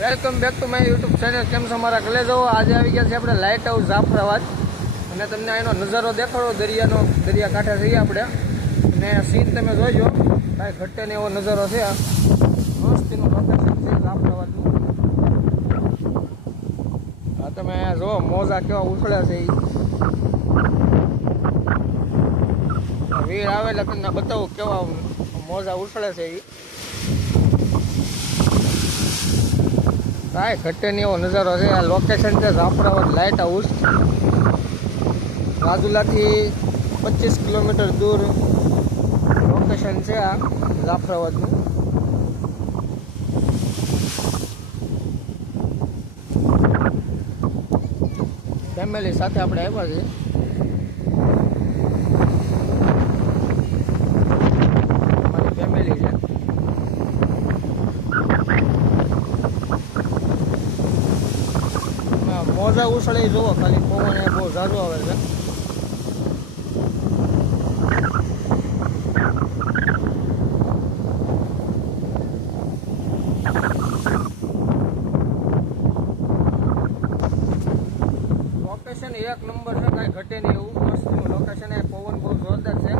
Welcome back to my YouTube channel. કેમ છો મારા કલે જવો? આજે આવી ગયા છે આપણે લાઇટ હાઉસ જાફરાબાદ અને તમને એનો નજારો દેખાડો. દરિયા કાંઠે છીએ આપણે અને સીન તમે જોઈજો, કાંઈ ઘટે ને એવો નજારો છે. મસ્તીનું લોકેશન છે જાફરાબાદનું. હા તમે જુઓ મોજા કેવા ઉછળે છે. વીર આવે એટલે તમને બતાવું કેવા મોજા ઉછળે છે. કાંઈ ઘટે નહીં એવો નજારો છે. આ લોકેશન છે જાફરાબાદ લાઇટ હાઉસ. રાજુલાથી 25 કિલોમીટર દૂર લોકેશન છે આ જાફરાબાદનું. ફેમિલી સાથે આપણે આવ્યા છીએ. અમારી ફેમિલી છે. મોજા ઉછળે જુઓ, ખાલી પવન એ બહુ ઝાઝો આવે છે. લોકેશન એક નંબર છે, કાંઈ ઘટે નહીં એવું મસ્તનું લોકેશન. એ પવન બહુ જોરદાર છે.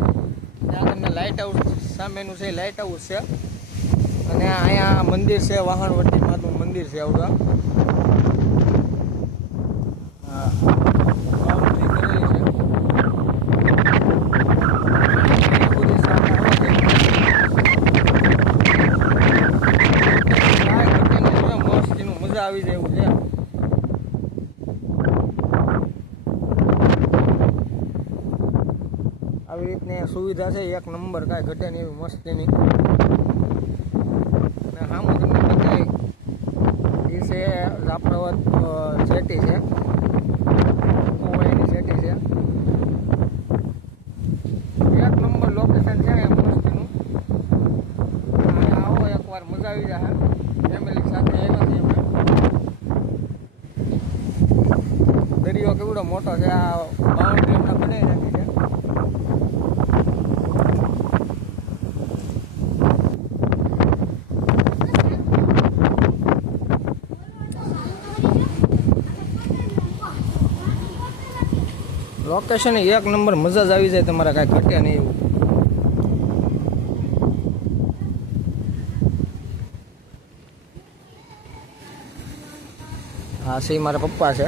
ત્યાં તમને લાઇટ હાઉસ સામેનું છે, લાઇટ હાઉસ છે. અને અહીંયા મંદિર છે, વાહણવટી માનું મંદિર છે. આવડું આવી જાય એવું છે. આવી રીતની સુવિધા છે, એક નંબર, કાંઈ ઘટે નહીં એવી મસ્તીની. અને સામું તમને બતાવી એ છે જાફરાબાદ જેટી છે, એની જેટી છે. એક નંબર લોકેશન છે મસ્તીનું. અહીંયા આવો એકવાર, મજા આવી જાય. ફેમિલી સાથે આવ્યા છીએ અમે. દરિયો કેવડો મોટો છે. આ બાઉન્ડ્રી એમના બનાવી રાખી છે. લોકેશન એક નંબર, મજા જ આવી જાય તમારે, કાંઈ ઘટે નહીં એવું. હા સી મારા પપ્પા છે.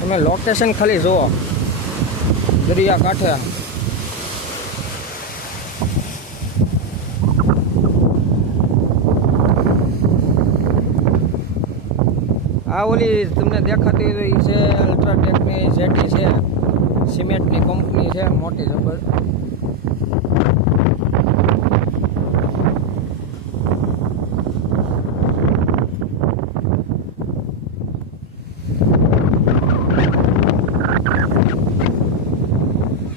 તમે લોકેશન ખાલી જુઓ, દરિયા કાંઠે. આ ઓલી તમને દેખાતી હોય છે અલ્ટ્રાટેકની જેટી છે, સિમેન્ટની કંપની છે મોટી જબર.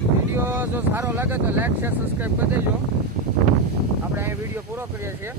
વિડીયો જો સારો લાગે તો લાઈક શેર સબસ્ક્રાઈબ કરી દેજો. આપણે અહીં વિડીયો પૂરો કરીએ છીએ.